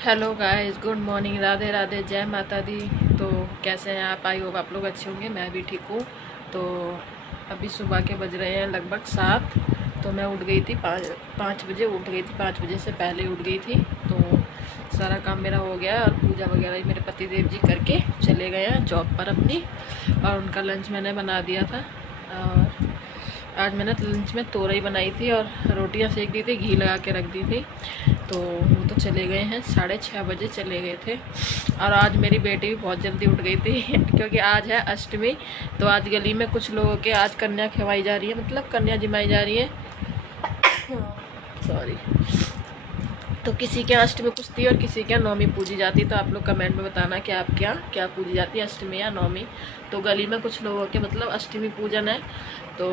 Hello guys, good morning, Radhe Radhe, जय माता दी। तो कैसे हैं आप? आई होप आप लोग अच्छे होंगे। मैं भी ठीक हूँ। तो अभी सुबह के बज रहे हैं लगभग 7। तो मैं उठ गई थी 5 बजे उठ गई थी, 5 बजे से पहले उठ गई थी। तो सारा काम मेरा हो गया और पूजा वगैरह भी मेरे पति देव जी करके चले गए हैं जॉब पर अपनी। और उनका लंच मैंने बना दिया था। और आज मैंने लंच में तोरई बनाई थी और रोटियां सेक दी थी, घी लगा के रख दी थी। तो वो तो चले गए हैं, 6:30 बजे चले गए थे। और आज मेरी बेटी भी बहुत जल्दी उठ गई थी क्योंकि आज है अष्टमी। तो आज गली में कुछ लोगों के आज कन्या खिलाई जा रही है, मतलब कन्या जिमाई जा रही है। सॉरी। तो किसी के अष्टमी पूजती है और किसी के नौमी पूजी जाती है। तो आप लोग कमेंट में बताना कि आप क्या पूजी जाती है, अष्टमी या नौमी। तो गली में कुछ लोगों के मतलब अष्टमी पूजन है, तो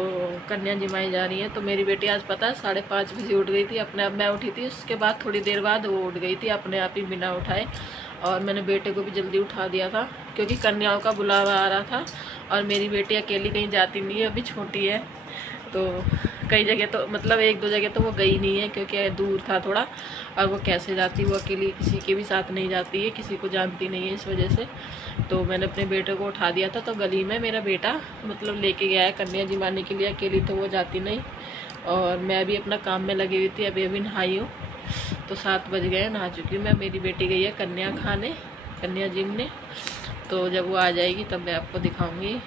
कन्या जिमाई जा रही है। तो मेरी बेटी आज पता है 5:30 बजे उठ गई थी अपने आप। मैं उठी थी, उसके बाद थोड़ी देर बाद वो उठ गई थी अपने आप ही बिना उठाए। और मैंने बेटे को भी जल्दी उठा दिया था क्योंकि कन्याओं का बुलावा आ रहा था। और मेरी बेटी अकेली कहीं जाती नहीं है, अभी छोटी है। तो कई जगह तो मतलब 1-2 जगह तो वो गई नहीं है क्योंकि दूर था थोड़ा। और वो कैसे जाती, वो अकेली किसी के भी साथ नहीं जाती है, किसी को जानती नहीं है, इस वजह से। तो मैंने अपने बेटे को उठा दिया था। तो गली में मेरा बेटा मतलब लेके गया है कन्या जिमाने के लिए, अकेली तो वो जाती नहीं। और मैं भी अपना काम में लगी हुई थी, अभी नहाई हूँ। तो 7 बज गए, नहा चुकी हूँ मैं। मेरी बेटी गई है कन्या खाने, कन्या जिमने। तो जब वो आ जाएगी तब मैं आपको दिखाऊंगी।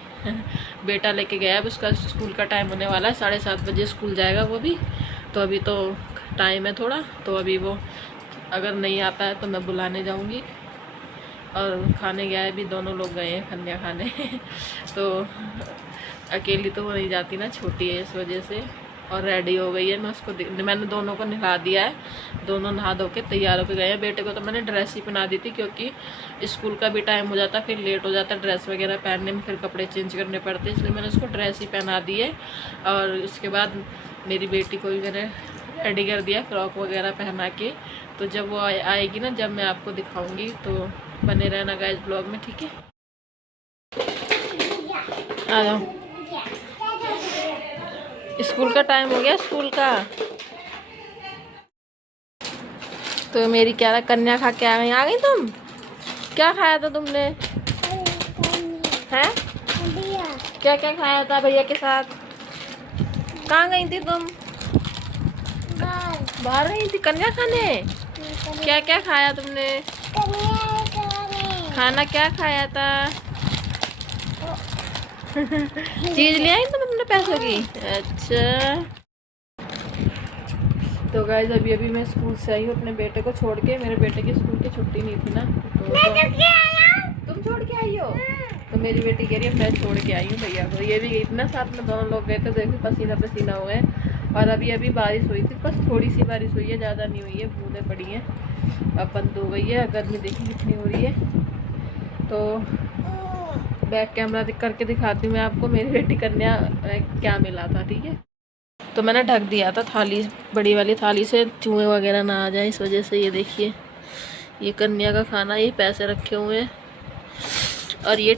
बेटा लेके गया है, उसका स्कूल का टाइम होने वाला है, 7:30 बजे स्कूल जाएगा वो भी। तो अभी तो टाइम है थोड़ा, तो अभी वो अगर नहीं आता है तो मैं बुलाने जाऊंगी। और खाने गया है भी, दोनों लोग गए हैं कन्या खाने। तो अकेली तो वो नहीं जाती ना, छोटी है इस वजह से। और रेडी हो गई है, मैंने दोनों को नहा दिया है। दोनों नहा धो के तैयार होकर गए हैं। बेटे को तो मैंने ड्रेस ही पहना दी थी क्योंकि स्कूल का भी टाइम हो जाता, फिर लेट हो जाता ड्रेस वगैरह पहनने में, फिर कपड़े चेंज करने पड़ते, इसलिए मैंने उसको ड्रेस ही पहना दी है। और उसके बाद मेरी बेटी को भी मैंने रेडी कर दिया फ्रॉक वगैरह पहना के। तो जब वो आएगी ना, जब मैं आपको दिखाऊंगी, तो बने रहना गाइस ब्लॉग में, ठीक है। आ जाओ, स्कूल का टाइम हो गया, स्कूल का। तो मेरी क्या कन्या खा के आ गई तुम? क्या खाया था तुमने? हैं? क्या क्या खाया था भैया के साथ? कहाँ गई थी तुम? बाहर गई थी कन्या खाने? क्या क्या खाया तुमने? खाना क्या खाया था? चीज ले आई तुम अपने पैसों की? अच्छा। तो गाइस अभी मैं स्कूल से आई हूँ अपने बेटे को छोड़ के। मेरे बेटे की स्कूल की छुट्टी नहीं थी ना, तो तुम छोड़ के आई हो? तो मेरी बेटी कह रही है मैं छोड़ के आई हूँ भैया को। ये भी गई थी ना साथ में, दोनों लोग गए थे। देखो पसीना पसीना हुए हैं। और अभी बारिश हुई थी, बस थोड़ी सी बारिश हुई है, ज़्यादा नहीं हुई है, बूंदें पड़ी हैं। अब बंद हो गई है, गर्मी देखी कितनी हो रही है। तो बैक कैमरा करके दिखाती हूँ मैं आपको मेरी बेटी कन्या क्या मिला था, ठीक है। तो मैंने ढक दिया था थाली, बड़ी वाली थाली से, चूहे वगैरह ना आ जाए इस वजह से। ये देखिए, ये कन्या का खाना, ये पैसे रखे हुए हैं। और ये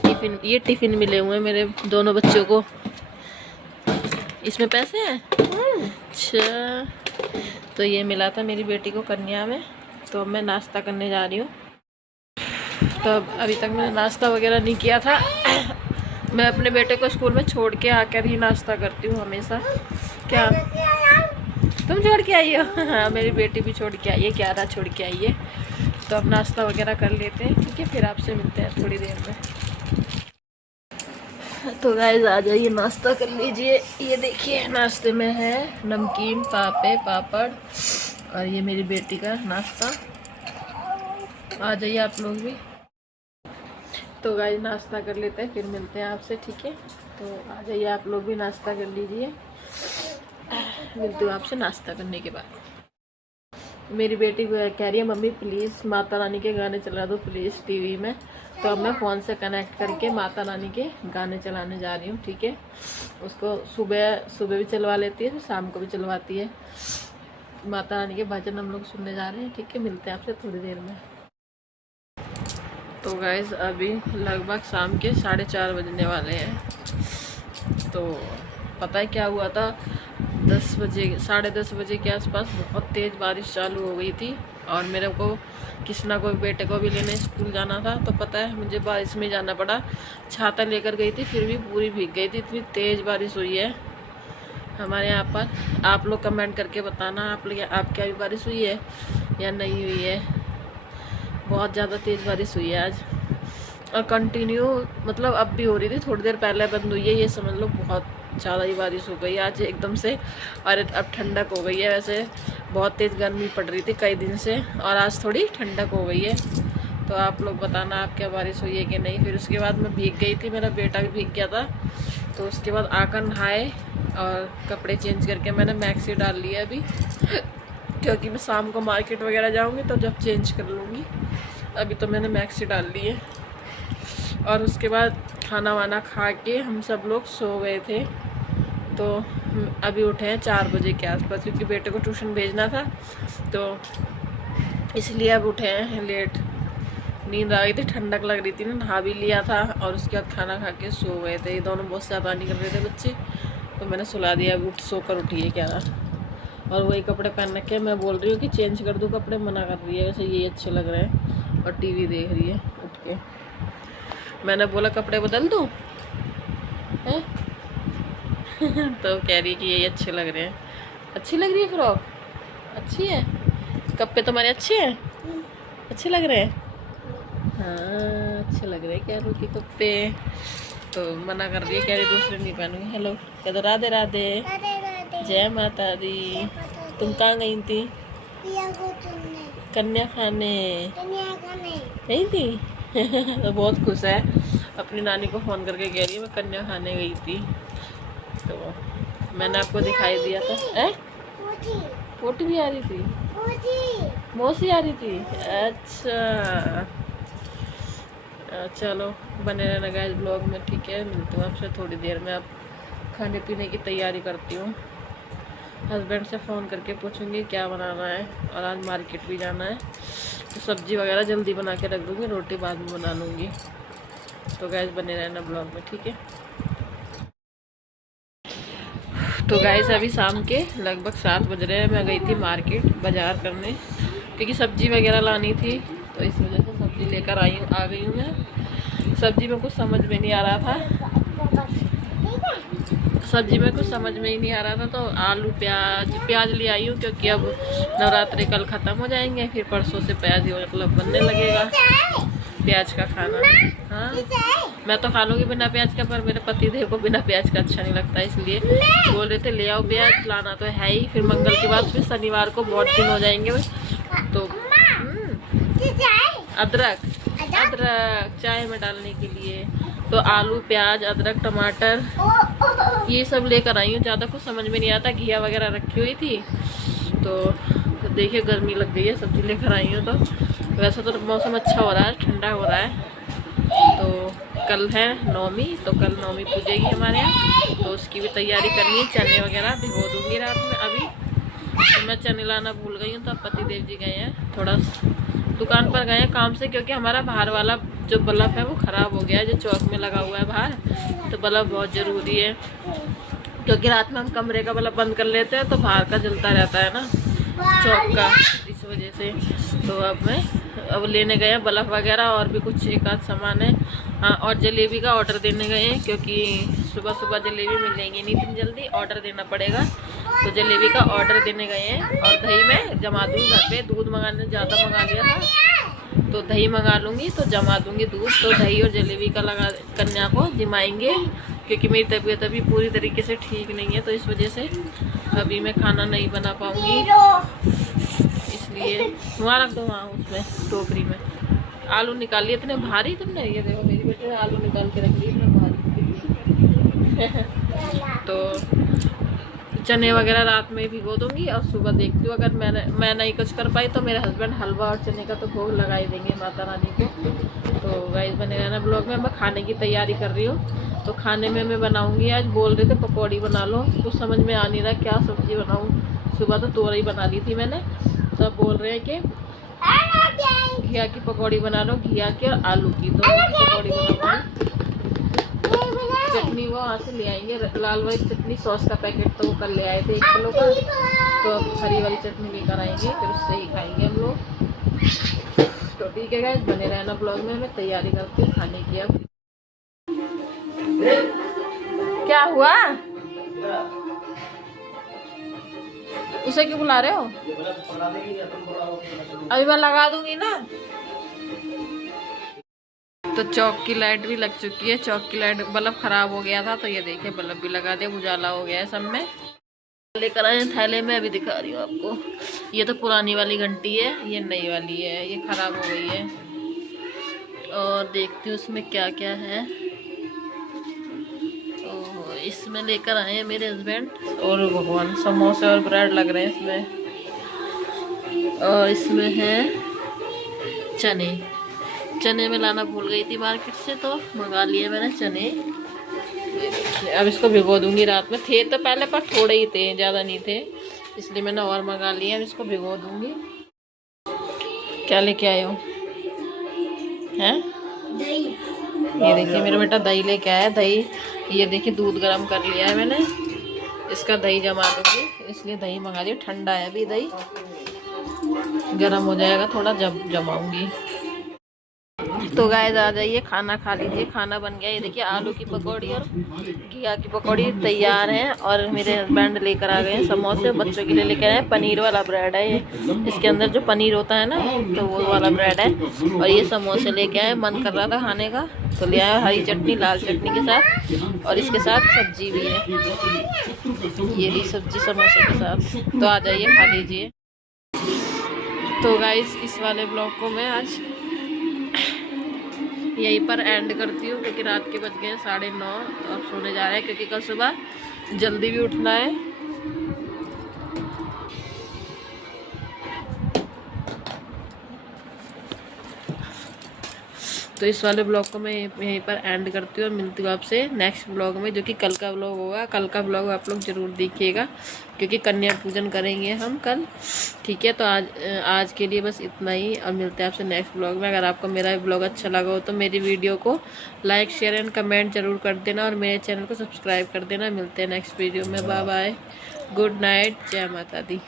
टिफ़िन मिले हुए हैं मेरे दोनों बच्चों को। इसमें पैसे हैं? अच्छा। तो ये मिला था मेरी बेटी को कन्या में। तो अब मैं नाश्ता करने जा रही हूँ। तो अभी तक मैंने नाश्ता वगैरह नहीं किया था। मैं अपने बेटे को स्कूल में छोड़ के आकर ही नाश्ता करती हूँ हमेशा। क्या तुम छोड़ के आई हो? हाँ, मेरी बेटी भी छोड़ के आई है, क्यारा छोड़ के आई है। तो अब नाश्ता वगैरह कर लेते हैं, ठीक है, फिर आपसे मिलते हैं थोड़ी देर में। तो गाइस आ जाइए, नाश्ता कर लीजिए। ये देखिए, नाश्ते में है नमकीन, पापड़। और ये मेरी बेटी का नाश्ता। आ जाइए आप लोग भी। तो गाइस नाश्ता कर लेते हैं, फिर मिलते हैं आपसे, ठीक है। तो आ जाइए आप लोग भी, नाश्ता कर लीजिए। मिलती हूँ आपसे नाश्ता करने के बाद। मेरी बेटी कह रही है मम्मी प्लीज़ माता रानी के गाने चला दो प्लीज़ टीवी में। तो अब मैं फ़ोन से कनेक्ट करके माता रानी के गाने चलाने जा रही हूँ, ठीक है। उसको सुबह भी चलवा लेती है, फिर शाम को भी चलवाती है। माता रानी के भजन हम लोग सुनने जा रहे हैं, ठीक है। मिलते हैं आपसे थोड़ी देर में। तो गाइस अभी लगभग शाम के 4:30 बजने वाले हैं। तो पता है क्या हुआ था, 10 बजे 10:30 बजे के आसपास बहुत तेज़ बारिश चालू हो गई थी। और मेरे को कृष्णा को बेटे को भी लेने स्कूल जाना था, तो पता है मुझे बारिश में जाना पड़ा। छाता लेकर गई थी फिर भी पूरी भीग गई थी, इतनी तेज़ बारिश हुई है हमारे यहाँ पर। आप लोग कमेंट करके बताना आप क्या भी बारिश हुई है या नहीं हुई है। बहुत ज़्यादा तेज़ बारिश हुई है आज, और कंटिन्यू मतलब अब भी हो रही थी, थोड़ी देर पहले बंद हुई है। ये समझ लो बहुत ज़्यादा ही बारिश हो गई आज एकदम से, और अब ठंडक हो गई है। वैसे बहुत तेज़ गर्मी पड़ रही थी कई दिन से, और आज थोड़ी ठंडक हो गई है। तो आप लोग बताना आप क्या बारिश हुई है कि नहीं। फिर उसके बाद मैं भीग गई थी, मेरा बेटा भी भीग गया था। तो उसके बाद आकर नहाए और कपड़े चेंज करके मैंने मैक्सी डाल लिया अभी, क्योंकि मैं शाम को मार्केट वगैरह जाऊँगी तो जब चेंज कर लूँगी। अभी तो मैंने मैक्सी डाल ली है। और उसके बाद खाना वाना खा के हम सब लोग सो गए थे। तो अभी उठे हैं 4 बजे के आसपास, क्योंकि बेटे को ट्यूशन भेजना था, तो इसलिए अब उठे हैं लेट। नींद आ गई थी, ठंडक लग रही थी ना, नहा भी लिया था, और उसके बाद खाना खा के सो गए थे। ये दोनों बहुत शैतानी कर रहे थे बच्चे, तो मैंने सुला दिया। अब सोकर उठी है क्या, और वही कपड़े पहन रखे। मैं बोल रही हूँ कि चेंज कर दूँ कपड़े, मना कर रही है। वैसे ये अच्छे लग रहे हैं, और टीवी देख रही है उठ के। मैंने बोला कपड़े बदल दूँ हैं तो कह रही है कि ये अच्छे लग रहे हैं। अच्छी लग रही है फ्रॉक, अच्छी है। कपड़े तुम्हारे अच्छे हैं, अच्छे लग रहे हैं। हाँ अच्छे लग रहे हैं कह रही कि कपड़े, तो मना कर रही है, कह रही दूसरे नहीं पहनूंगी। हेलो कह दो राधे राधे, जय माता दी। तुम कहाँ गई थी? कन्या खाने गई थी तो बहुत खुश है, अपनी नानी को फ़ोन करके कह रही है मैं कन्या खाने गई थी। तो मैंने आपको दिखाई दिया था। पोटी भी आ रही थी, मौसी आ रही थी। अच्छा चलो बने रहना गाइस ब्लॉग में, ठीक है। मिलती हूँ आपसे थोड़ी देर में। अब खाने पीने की तैयारी करती हूँ, हस्बैंड से फ़ोन करके पूछूंगी क्या बनाना है, और आज मार्केट भी जाना है, तो सब्ज़ी वगैरह जल्दी बना के रख दूँगी, रोटी बाद में बना लूँगी। तो गाइस बने रहना ब्लॉग में, ठीक है। तो गाइस अभी शाम के लगभग 7 बज रहे हैं। मैं गई थी मार्केट बाज़ार करने, क्योंकि सब्ज़ी वगैरह लानी थी, तो इस वजह से सब्ज़ी लेकर आ गई हूँ मैं। सब्ज़ी में कुछ समझ में नहीं आ रहा था, सब्जी में कुछ समझ में ही नहीं आ रहा था, तो आलू प्याज ले आई हूँ, क्योंकि अब नवरात्रि कल ख़त्म हो जाएंगे, फिर परसों से प्याज मतलब बनने लगेगा प्याज का खाना। हाँ मैं तो खा लूँगी बिना प्याज का, पर मेरे पति देव को बिना प्याज का अच्छा नहीं लगता, इसलिए बोल रहे थे ले आओ प्याज, लाना तो है ही। फिर मंगल के बाद फिर शनिवार को बहुत दिन हो जाएंगे। तो अदरक चाय में डालने के लिए, तो आलू प्याज अदरक टमाटर ये सब लेकर आई हूँ। ज़्यादा कुछ समझ में नहीं आता, घिया वगैरह रखी हुई थी, तो देखिए गर्मी लग गई है, सब्ज़ी लेकर आई हूँ। तो वैसे तो मौसम अच्छा हो रहा है, ठंडा हो रहा है। तो कल है नवमी, तो कल नवमी पूजेगी हमारे यहाँ, तो उसकी भी तैयारी करनी है। चने वगैरह भिगो दूँगी रात में। अभी तो मैं चने लाना भूल गई हूँ, तो पति देव जी गए हैं, थोड़ा दुकान पर गए हैं काम से, क्योंकि हमारा बाहर वाला जो बल्ब है वो ख़राब हो गया है, जो चौक में लगा हुआ है बाहर। तो बल्ब बहुत ज़रूरी है, क्योंकि रात में हम कमरे का बल्ब बंद कर लेते हैं, तो बाहर का जलता रहता है ना चौक का, इस वजह से। तो अब लेने गए हैं बल्ब वगैरह, और भी कुछ एक आध सामान है। हाँ और जलेबी का ऑर्डर देने गए हैं, क्योंकि सुबह सुबह जलेबी मिलेंगी नहीं इतनी जल्दी, ऑर्डर देना पड़ेगा। तो जलेबी का ऑर्डर देने गए हैं, और दही में जमा दूँगी घर पे। दूध मंगाने ज़्यादा मंगा लिया था, तो दही मंगा लूँगी, तो जमा दूँगी दूध। तो दही और जलेबी का लगा कन्या को जिमाएंगे, क्योंकि मेरी तबीयत अभी पूरी तरीके से ठीक नहीं है, तो इस वजह से अभी मैं खाना नहीं बना पाऊँगी, इसलिए वहाँ रख दो, वहाँ उसमें टोकरी में। आलू निकाल लिए इतने भारी तुमने, ये देखो मेरी बेटे ने आलू निकाल के रख लिए इतने भारी तो चने वगैरह रात में भिगो दूँगी, और सुबह देखती हूँ अगर मैं नहीं कुछ कर पाई तो मेरे हस्बैंड हलवा और चने का तो भोग लगा ही देंगे माता रानी को। तो गाइस बने रहना ब्लॉग में। मैं खाने की तैयारी कर रही हूँ, तो खाने में मैं बनाऊँगी, आज बोल रहे थे पकौड़ी बना लो, कुछ समझ में आ नहीं रहा क्या सब्ज़ी बनाऊँ। सुबह तो तोरई बना ली थी मैंने, तो बोल रहे हैं कि घिया की पकौड़ी बना लो, घिया की और आलू की। तो पकौड़ी बनाऊँगी। चटनी वो वहाँ से ले आएंगे, लाल वाली चटनी सॉस का पैकेट तो वो कल ले आए थे 1 किलो का, तो अब हरी वाली चटनी लेकर आएंगे, फिर उससे ही खाएंगे हम लोग। तो ठीक है गाइस, बने रहना ब्लॉग में। मैं तैयारी करती हूँ खाने की। अब क्या हुआ? उसे क्यों बुला रहे हो? अभी मैं लगा दूंगी ना। तो चौक की लाइट भी लग चुकी है। चौक की लाइट बल्ब खराब हो गया था, तो ये देखिए बल्ब भी लगा दिया, उजाला हो गया है सब में। लेकर आए थैले में, अभी दिखा रही हूँ आपको। ये तो पुरानी वाली घंटी है, ये नई वाली है, ये खराब हो गई है। और देखती हूँ उसमें क्या क्या है। ओह, इसमें लेकर आए हैं मेरे हस्बैंड। और भगवान, समोसे और ब्रेड लग रहे हैं इसमें। और इसमें है चने। चने में लाना भूल गई थी मार्केट से, तो मंगा लिए मैंने चने। अब इसको भिगो दूंगी रात में। थे तो पहले पर थोड़े ही थे, ज़्यादा नहीं थे, इसलिए मैंने और मंगा लिए। अब इसको भिगो दूंगी। क्या लेके आए हो? हैं? दही। ये देखिए मेरा बेटा दही लेके आया। दही ये देखिए दूध गर्म कर लिया है मैंने, इसका दही जमा दूंगी, इसलिए दही मंगा दी। ठंडा है अभी, दही गर्म हो जाएगा थोड़ा जब जमाऊंगी। तो गाइस आ जाइए, खाना खा लीजिए। खाना बन गया। ये देखिए आलू की पकौड़ी और घिया की पकौड़ी तैयार हैं। और मेरे हस्बैंड लेकर आ गए हैं समोसे। बच्चों के लिए लेकर आए हैं पनीर वाला ब्रेड है ये, इसके अंदर जो पनीर होता है ना, तो वो वाला ब्रेड है। और ये समोसे लेके आए, मन कर रहा था खाने का तो ले आए। हरी चटनी, लाल चटनी के साथ, और इसके साथ सब्जी भी है। ये ली सब्जी समोसे के साथ। तो आ जाइए, खा लीजिए। तो गाइस इस वाले ब्लॉग को मैं आज यहीं पर एंड करती हूँ, क्योंकि रात के बज गए 9:30। तो अब सोने जा रहे हैं, क्योंकि कल सुबह जल्दी भी उठना है। तो इस वाले ब्लॉग को मैं यहीं पर एंड करती हूँ और मिलती हूँ आपसे नेक्स्ट ब्लॉग में, जो कि कल का ब्लॉग होगा। कल का ब्लॉग आप लोग ज़रूर देखिएगा, क्योंकि कन्या पूजन करेंगे हम कल। ठीक है, तो आज के लिए बस इतना ही, और मिलते हैं आपसे नेक्स्ट ब्लॉग में। अगर आपको मेरा ब्लॉग अच्छा लगा हो तो मेरी वीडियो को लाइक, शेयर एंड कमेंट जरूर कर देना, और मेरे चैनल को सब्सक्राइब कर देना। मिलते हैं नेक्स्ट वीडियो में। बाय बाय, गुड नाइट, जय माता दी।